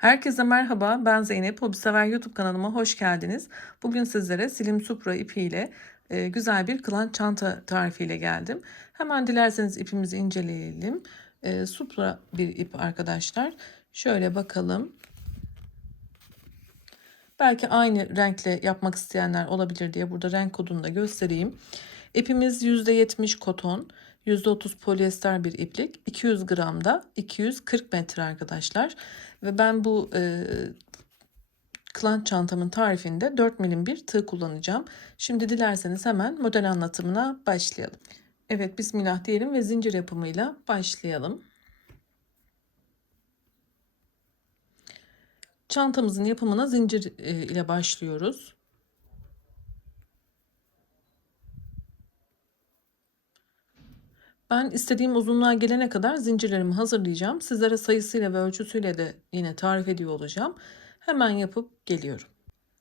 Herkese merhaba, ben Zeynep. Hobisever YouTube kanalıma hoş geldiniz. Bugün sizlere Slim Supra ipiyle güzel bir kılanç çanta tarifiyle geldim. Hemen dilerseniz ipimizi inceleyelim. Supra bir ip arkadaşlar. Şöyle bakalım. Belki aynı renkle yapmak isteyenler olabilir diye burada renk kodunu da göstereyim. İpimiz %70 koton, %30 polyester bir iplik, 200 gramda 240 metre arkadaşlar. Ve ben bu kılanç çantamın tarifinde 4 milim bir tığ kullanacağım. Şimdi dilerseniz hemen model anlatımına başlayalım. Evet, bismillah diyelim ve zincir yapımıyla başlayalım. Çantamızın yapımına zincir ile başlıyoruz. Ben istediğim uzunluğa gelene kadar zincirlerimi hazırlayacağım. Sizlere sayısıyla ve ölçüsüyle de yine tarif ediyor olacağım. Hemen yapıp geliyorum.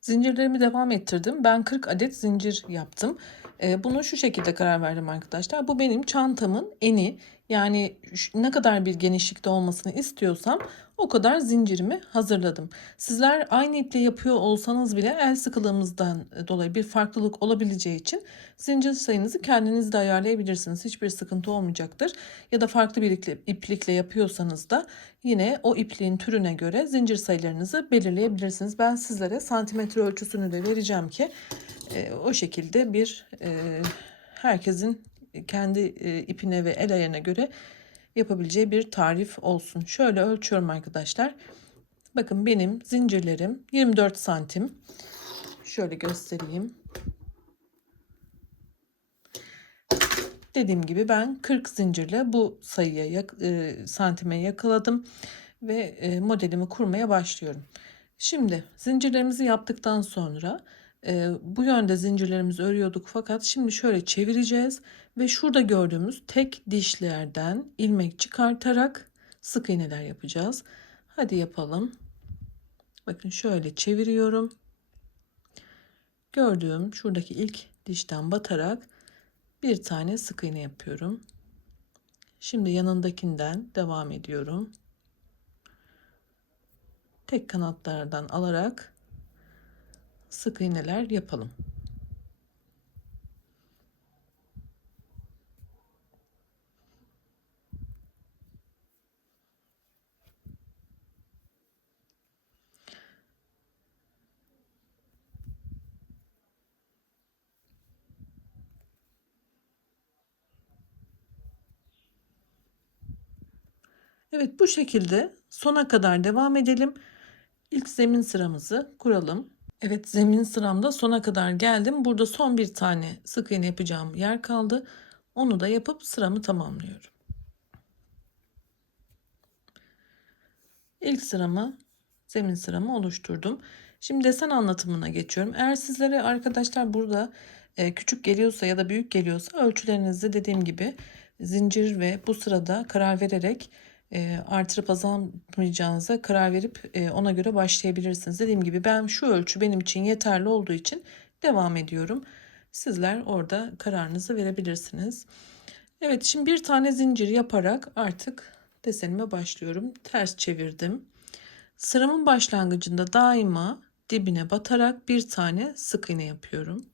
Zincirlerimi devam ettirdim. Ben 40 adet zincir yaptım. Bunu şu şekilde karar verdim arkadaşlar. Bu benim çantamın eni. Yani ne kadar bir genişlikte olmasını istiyorsam o kadar zincirimi hazırladım. Sizler aynı iple yapıyor olsanız bile el sıkılığımızdan dolayı bir farklılık olabileceği için zincir sayınızı kendiniz de ayarlayabilirsiniz. Hiçbir sıkıntı olmayacaktır. Ya da farklı bir iplikle yapıyorsanız da yine o ipliğin türüne göre zincir sayılarınızı belirleyebilirsiniz. Ben sizlere santimetre ölçüsünü de vereceğim ki o şekilde herkesin kendi ipine ve el ayarına göre yapabileceği bir tarif olsun. Şöyle ölçüyorum arkadaşlar. Bakın benim zincirlerim 24 santim. Şöyle göstereyim. Dediğim gibi ben 40 zincirle bu sayıya santime yakaladım ve modelimi kurmaya başlıyorum. Şimdi zincirlerimizi yaptıktan sonra bu yönde zincirlerimizi örüyorduk, fakat şimdi şöyle çevireceğiz ve şurada gördüğümüz tek dişlerden ilmek çıkartarak sık iğneler yapacağız. Hadi yapalım. Bakın şöyle çeviriyorum. Gördüğüm şuradaki ilk dişten batarak bir tane sık iğne yapıyorum. Şimdi yanındakinden devam ediyorum. Tek kanatlardan alarak sık iğneler yapalım. Evet, bu şekilde sona kadar devam edelim. İlk zemin sıramızı kuralım. Evet, zemin sıramda sona kadar geldim. Burada son bir tane sık iğne yapacağım yer kaldı. Onu da yapıp sıramı tamamlıyorum. İlk sıramı, zemin sıramı oluşturdum. Şimdi desen anlatımına geçiyorum. Eğer sizlere arkadaşlar burada küçük geliyorsa ya da büyük geliyorsa ölçülerinizi dediğim gibi zincir ve bu sırada karar vererek artırıp azaltmayacağınıza karar verip ona göre başlayabilirsiniz. Dediğim gibi ben şu ölçü benim için yeterli olduğu için devam ediyorum. Sizler orada kararınızı verebilirsiniz. Evet, şimdi bir tane zincir yaparak artık desenime başlıyorum. Ters çevirdim. Sıramın başlangıcında daima dibine batarak bir tane sık iğne yapıyorum.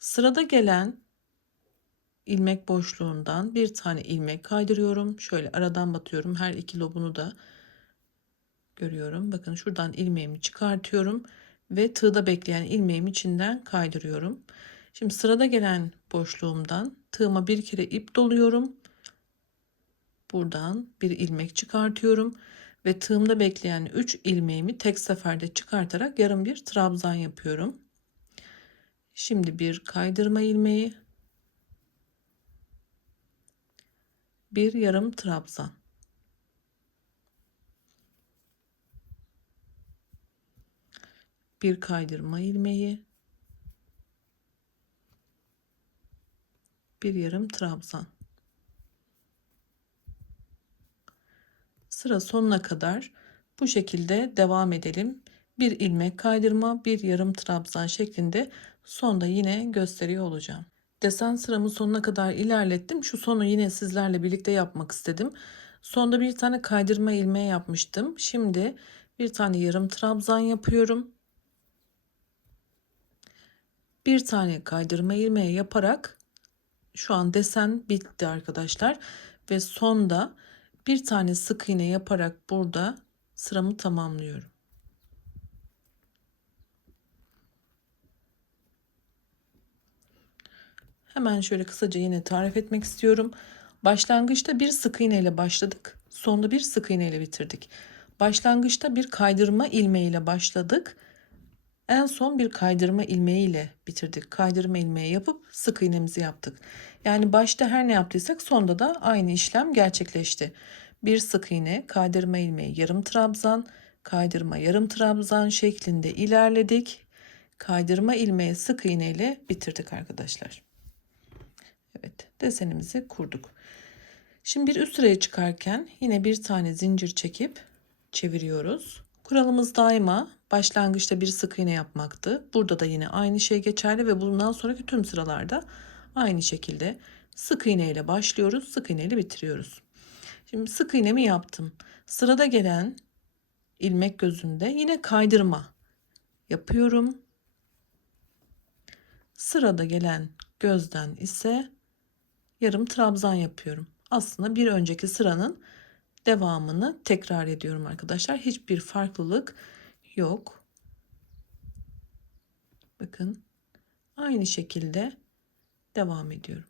Sırada gelen ilmek boşluğundan bir tane ilmek kaydırıyorum. Şöyle aradan batıyorum. Her iki lobunu da görüyorum. Bakın şuradan ilmeğimi çıkartıyorum ve tığda bekleyen ilmeğimi içinden kaydırıyorum. Şimdi sırada gelen boşluğumdan tığıma bir kere ip doluyorum. Buradan bir ilmek çıkartıyorum ve tığımda bekleyen 3 ilmeğimi tek seferde çıkartarak yarım bir trabzan yapıyorum. Şimdi bir kaydırma ilmeği, bir yarım trabzan. Bir kaydırma ilmeği, bir yarım trabzan. Sıra sonuna kadar bu şekilde devam edelim. Bir ilmek kaydırma, bir yarım trabzan şeklinde sonda yine gösteriyor olacağım. Desen sıramın sonuna kadar ilerlettim. Şu sonu yine sizlerle birlikte yapmak istedim. Sonda bir tane kaydırma ilmeği yapmıştım. Şimdi bir tane yarım trabzan yapıyorum. Bir tane kaydırma ilmeği yaparak şu an desen bitti arkadaşlar. Ve sonda bir tane sık iğne yaparak burada sıramı tamamlıyorum. Hemen şöyle kısaca yine tarif etmek istiyorum. Başlangıçta bir sık iğne ile başladık. Sonda bir sık iğne ile bitirdik. Başlangıçta bir kaydırma ilmeği ile başladık. En son bir kaydırma ilmeği ile bitirdik. Kaydırma ilmeği yapıp sık iğnemizi yaptık. Yani başta her ne yaptıysak sonda da aynı işlem gerçekleşti. Bir sık iğne, kaydırma ilmeği, yarım trabzan, kaydırma, yarım trabzan şeklinde ilerledik. Kaydırma ilmeği sık iğne ile bitirdik arkadaşlar. Evet, desenimizi kurduk. Şimdi bir üst sıraya çıkarken yine bir tane zincir çekip çeviriyoruz. Kuralımız daima başlangıçta bir sık iğne yapmaktı. Burada da yine aynı şey geçerli ve bundan sonraki tüm sıralarda aynı şekilde sık iğne ile başlıyoruz, sık iğne ile bitiriyoruz. Şimdi sık iğnemi yaptım. Sırada gelen ilmek gözünde yine kaydırma yapıyorum. Sırada gelen gözden ise yarım trabzan yapıyorum. Aslında bir önceki sıranın devamını tekrar ediyorum arkadaşlar. Hiçbir farklılık yok. Bakın aynı şekilde devam ediyorum.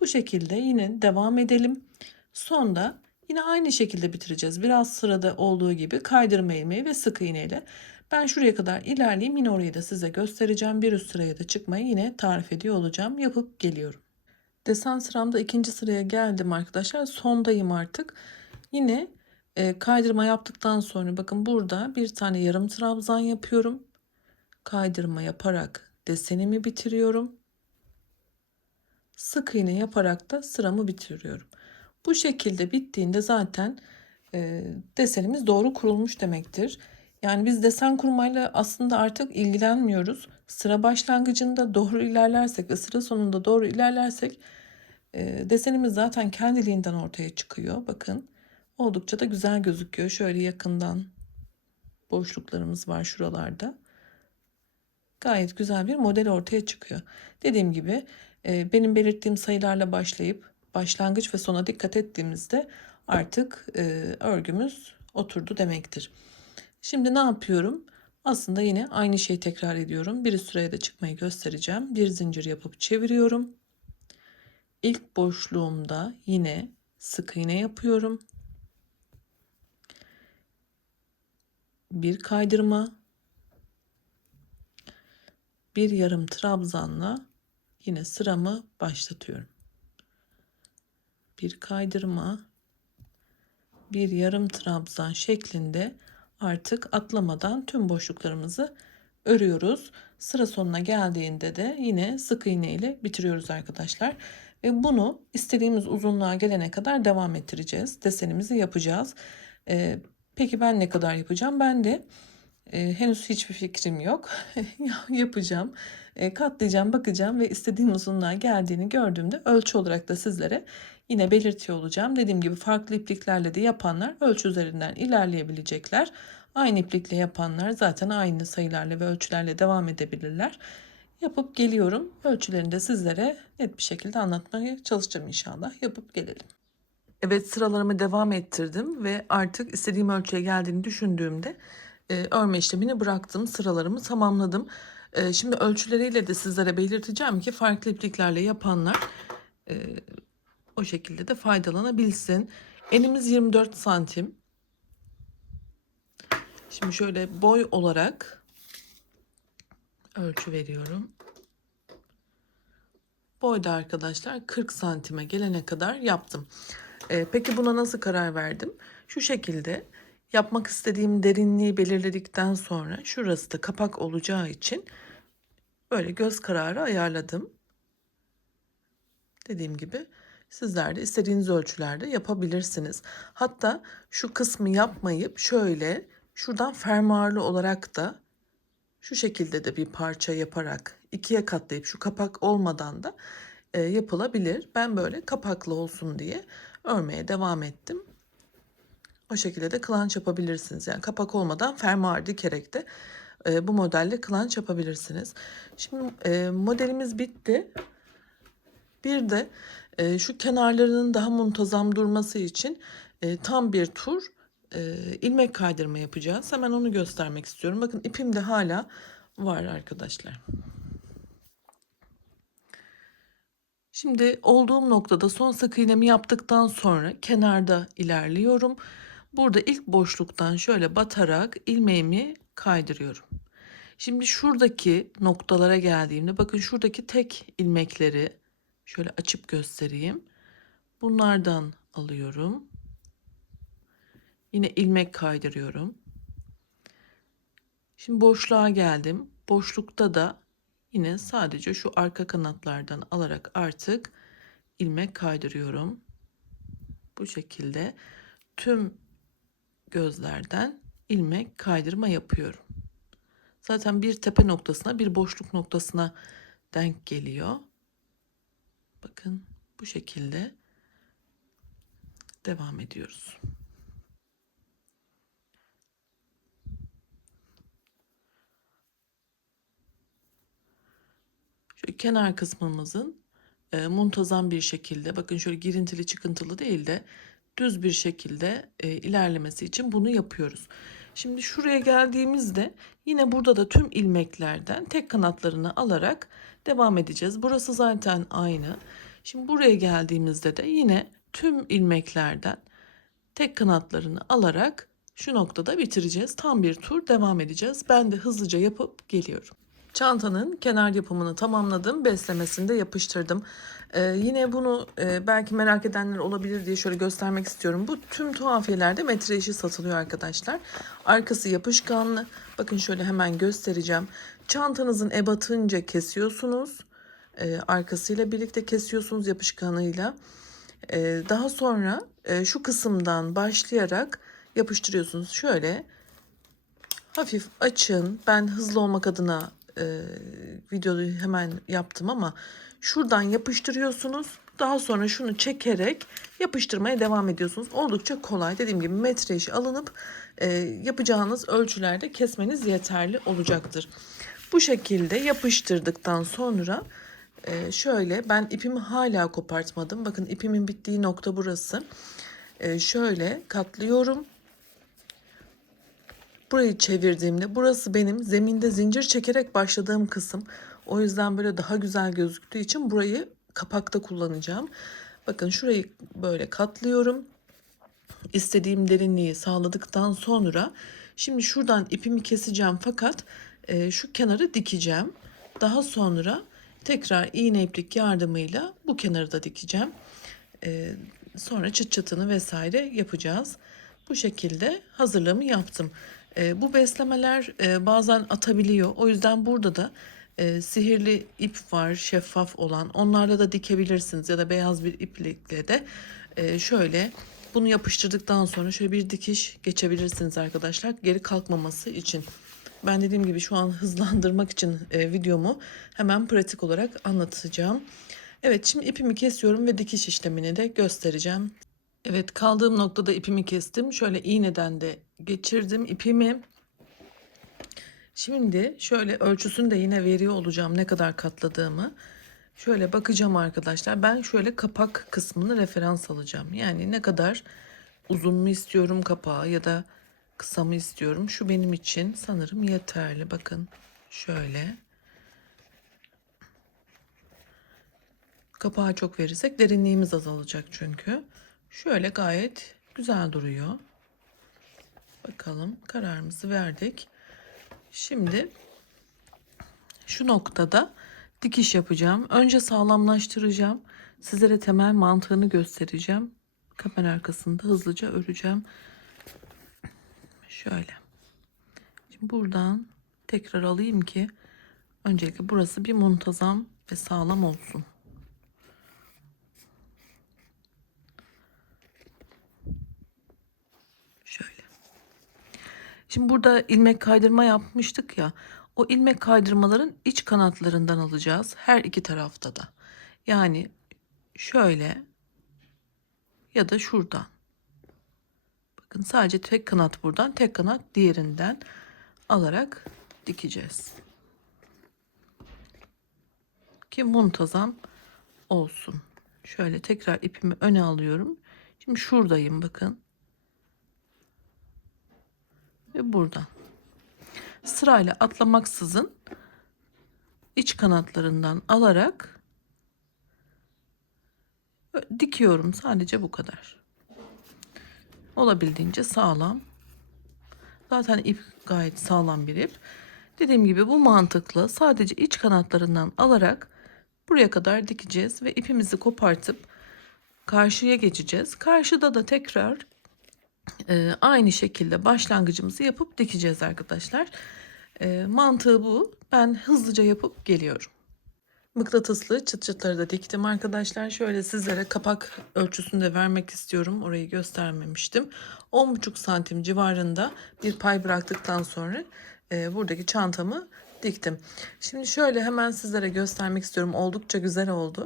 Bu şekilde yine devam edelim. Sonda yine aynı şekilde bitireceğiz. Biraz sırada olduğu gibi kaydırma ilmeği ve sık iğne ile. Ben şuraya kadar ilerleyeyim. Yine orayı da size göstereceğim. Bir üst sıraya da çıkmayı yine tarif ediyor olacağım. Yapıp geliyorum. Desen sıramda ikinci sıraya geldim arkadaşlar. Sondayım artık. Yine kaydırma yaptıktan sonra bakın burada bir tane yarım trabzan yapıyorum. Kaydırma yaparak desenimi bitiriyorum. Sık iğne yaparak da sıramı bitiriyorum. Bu şekilde bittiğinde zaten desenimiz doğru kurulmuş demektir. Yani biz desen kurmayla aslında artık ilgilenmiyoruz. Sıra başlangıcında doğru ilerlersek ve sıra sonunda doğru ilerlersek desenimiz zaten kendiliğinden ortaya çıkıyor. Bakın oldukça da güzel gözüküyor. Şöyle yakından boşluklarımız var şuralarda. Gayet güzel bir model ortaya çıkıyor. Dediğim gibi benim belirttiğim sayılarla başlayıp başlangıç ve sona dikkat ettiğimizde artık örgümüz oturdu demektir. Şimdi ne yapıyorum? Aslında yine aynı şeyi tekrar ediyorum. Bir sıraya da çıkmayı göstereceğim. Bir zincir yapıp çeviriyorum. İlk boşluğumda yine sık iğne yapıyorum. Bir kaydırma, bir yarım trabzanla yine sıramı başlatıyorum. Bir kaydırma, bir yarım trabzan şeklinde artık atlamadan tüm boşluklarımızı örüyoruz. Sıra sonuna geldiğinde de yine sık iğne ile bitiriyoruz arkadaşlar. Ve bunu istediğimiz uzunluğa gelene kadar devam ettireceğiz. Desenimizi yapacağız. Peki ben ne kadar yapacağım? Ben de henüz hiçbir fikrim yok. Yapacağım. Katlayacağım, bakacağım ve istediğim uzunluğa geldiğini gördüğümde ölçü olarak da sizlere yine belirtiyor olacağım. Dediğim gibi farklı ipliklerle de yapanlar ölçü üzerinden ilerleyebilecekler. Aynı iplikle yapanlar zaten aynı sayılarla ve ölçülerle devam edebilirler. Yapıp geliyorum. Ölçülerini de sizlere net bir şekilde anlatmaya çalışacağım inşallah. Yapıp gelelim. Evet, sıralarımı devam ettirdim ve artık istediğim ölçüye geldiğini düşündüğümde örme işlemini bıraktım. Sıralarımı tamamladım. Şimdi ölçüleriyle de sizlere belirteceğim ki farklı ipliklerle yapanlar o şekilde de faydalanabilsin. Enimiz 24 santim. Şimdi şöyle boy olarak ölçü veriyorum. Boyda arkadaşlar 40 santime gelene kadar yaptım. Peki buna nasıl karar verdim? Şu şekilde yapmak istediğim derinliği belirledikten sonra şurası da kapak olacağı için böyle göz kararı ayarladım. Dediğim gibi sizler de istediğiniz ölçülerde yapabilirsiniz. Hatta şu kısmı yapmayıp şöyle şuradan fermuarlı olarak da şu şekilde de bir parça yaparak ikiye katlayıp şu kapak olmadan da yapılabilir. Ben böyle kapaklı olsun diye örmeye devam ettim. O şekilde de kılanç yapabilirsiniz. Yani kapak olmadan fermuar dikerek de bu modelle kılanç yapabilirsiniz. Şimdi modelimiz bitti. Bir de şu kenarlarının daha muntazam durması için tam bir tur ilmek kaydırma yapacağız. Hemen onu göstermek istiyorum. Bakın ipim de hala var arkadaşlar. Şimdi olduğum noktada son sık iğnemi yaptıktan sonra kenarda ilerliyorum. Burada ilk boşluktan şöyle batarak ilmeğimi kaydırıyorum. Şimdi şuradaki noktalara geldiğimde bakın şuradaki tek ilmekleri şöyle açıp göstereyim. Bunlardan alıyorum. Yine ilmek kaydırıyorum. Şimdi boşluğa geldim. Boşlukta da yine sadece şu arka kanatlardan alarak artık ilmek kaydırıyorum. Bu şekilde tüm gözlerden ilmek kaydırma yapıyorum. Zaten bir tepe noktasına, bir boşluk noktasına denk geliyor. Bakın bu şekilde devam ediyoruz. Şöyle kenar kısmımızın muntazam bir şekilde, bakın şöyle girintili çıkıntılı değil de düz bir şekilde ilerlemesi için bunu yapıyoruz. Şimdi şuraya geldiğimizde yine burada da tüm ilmeklerden tek kanatlarını alarak devam edeceğiz. Burası zaten aynı. Şimdi buraya geldiğimizde de yine tüm ilmeklerden tek kanatlarını alarak şu noktada bitireceğiz. Tam bir tur devam edeceğiz. Ben de hızlıca yapıp geliyorum. Çantanın kenar yapımını tamamladım. Beslemesini de yapıştırdım. Yine bunu belki merak edenler olabilir diye şöyle göstermek istiyorum. Bu tüm tuhafiyelerde metre işi satılıyor arkadaşlar. Arkası yapışkanlı. Bakın şöyle hemen göstereceğim. Çantanızın ebatınca kesiyorsunuz. Arkasıyla birlikte kesiyorsunuz yapışkanıyla. Daha sonra şu kısımdan başlayarak yapıştırıyorsunuz. Şöyle hafif açın. Ben hızlı olmak adına videoyu hemen yaptım ama şuradan yapıştırıyorsunuz. Daha sonra şunu çekerek yapıştırmaya devam ediyorsunuz. Oldukça kolay. Dediğim gibi metre işi alınıp yapacağınız ölçülerde kesmeniz yeterli olacaktır. Bu şekilde yapıştırdıktan sonra şöyle ben ipimi hala kopartmadım. Bakın ipimin bittiği nokta burası. Şöyle katlıyorum. Burayı çevirdiğimde burası benim zeminde zincir çekerek başladığım kısım. O yüzden böyle daha güzel gözüktüğü için burayı kapakta kullanacağım. Bakın şurayı böyle katlıyorum. İstediğim derinliği sağladıktan sonra şimdi şuradan ipimi keseceğim fakat şu kenarı dikeceğim. Daha sonra tekrar iğne iplik yardımıyla bu kenarı da dikeceğim. Sonra çıt çıtını vesaire yapacağız. Bu şekilde hazırlığımı yaptım. Bu beslemeler bazen atabiliyor. O yüzden burada da sihirli ip var, şeffaf olan. Onlarla da dikebilirsiniz ya da beyaz bir iplikle de şöyle bunu yapıştırdıktan sonra şöyle bir dikiş geçebilirsiniz arkadaşlar. Geri kalkmaması için. Ben dediğim gibi şu an hızlandırmak için videomu hemen pratik olarak anlatacağım. Evet, şimdi ipimi kesiyorum ve dikiş işlemini de göstereceğim. Evet, kaldığım noktada ipimi kestim. Şöyle iğneden de geçirdim ipimi. Şimdi şöyle ölçüsünü de yine veriyor olacağım ne kadar katladığımı. Şöyle bakacağım arkadaşlar. Ben şöyle kapak kısmını referans alacağım. Yani ne kadar uzun mu istiyorum kapağı ya da kısa mı istiyorum. Şu benim için sanırım yeterli. Bakın şöyle. Kapağı çok verirsek derinliğimiz azalacak çünkü. Şöyle gayet güzel duruyor. Bakalım, kararımızı verdik. Şimdi şu noktada dikiş yapacağım. Önce sağlamlaştıracağım. Sizlere temel mantığını göstereceğim. Kamera arkasında hızlıca öreceğim. Şöyle. Şimdi buradan tekrar alayım ki öncelikle burası bir muntazam ve sağlam olsun. Şöyle. Şimdi burada ilmek kaydırma yapmıştık ya. O ilmek kaydırmaların iç kanatlarından alacağız. Her iki tarafta da. Yani şöyle ya da şuradan. Bakın sadece tek kanat buradan, tek kanat diğerinden alarak dikeceğiz. Ki muntazam olsun. Şöyle tekrar ipimi öne alıyorum. Şimdi şuradayım bakın. Ve buradan. Sırayla atlamaksızın iç kanatlarından alarak dikiyorum. Sadece bu kadar. Olabildiğince sağlam. Zaten ip gayet sağlam bir ip. Dediğim gibi bu mantıklı. Sadece iç kanatlarından alarak buraya kadar dikeceğiz ve ipimizi kopartıp karşıya geçeceğiz. Karşıda da tekrar aynı şekilde başlangıcımızı yapıp dikeceğiz arkadaşlar. Mantığı bu. Ben hızlıca yapıp geliyorum. Mıknatıslı çıt çıtları da diktim arkadaşlar. Şöyle sizlere kapak ölçüsünü de vermek istiyorum. Orayı göstermemiştim. 10,5 santim civarında bir pay bıraktıktan sonra buradaki çantamı diktim. Şimdi şöyle hemen sizlere göstermek istiyorum. Oldukça güzel oldu.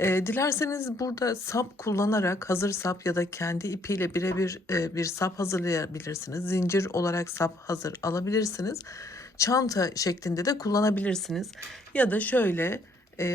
Dilerseniz burada sap kullanarak hazır sap ya da kendi ipiyle birebir bir sap hazırlayabilirsiniz. Zincir olarak sap hazır alabilirsiniz. Çanta şeklinde de kullanabilirsiniz. Ya da şöyle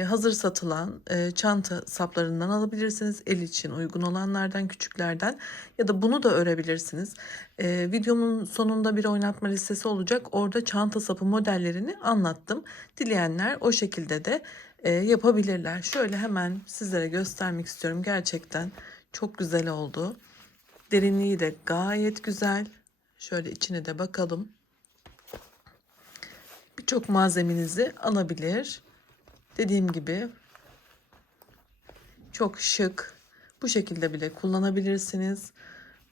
hazır satılan çanta saplarından alabilirsiniz. El için uygun olanlardan, küçüklerden, ya da bunu da örebilirsiniz. Videomun sonunda bir oynatma listesi olacak. Orada çanta sapı modellerini anlattım. Dileyenler o şekilde de yapabilirler. Şöyle hemen sizlere göstermek istiyorum. Gerçekten çok güzel oldu. Derinliği de gayet güzel. Şöyle içine de bakalım. Birçok malzemenizi alabilir. Dediğim gibi çok şık. Bu şekilde bile kullanabilirsiniz.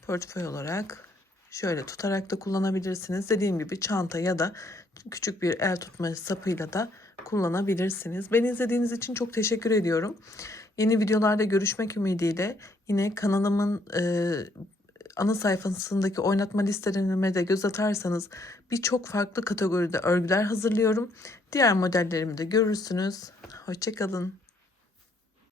Portföy olarak şöyle tutarak da kullanabilirsiniz. Dediğim gibi çanta ya da küçük bir el tutma sapıyla da kullanabilirsiniz. Beni izlediğiniz için çok teşekkür ediyorum. Yeni videolarda görüşmek ümidiyle yine kanalımın ana sayfasındaki oynatma listelerime de göz atarsanız birçok farklı kategoride örgüler hazırlıyorum. Diğer modellerimi de görürsünüz. Hoşça kalın.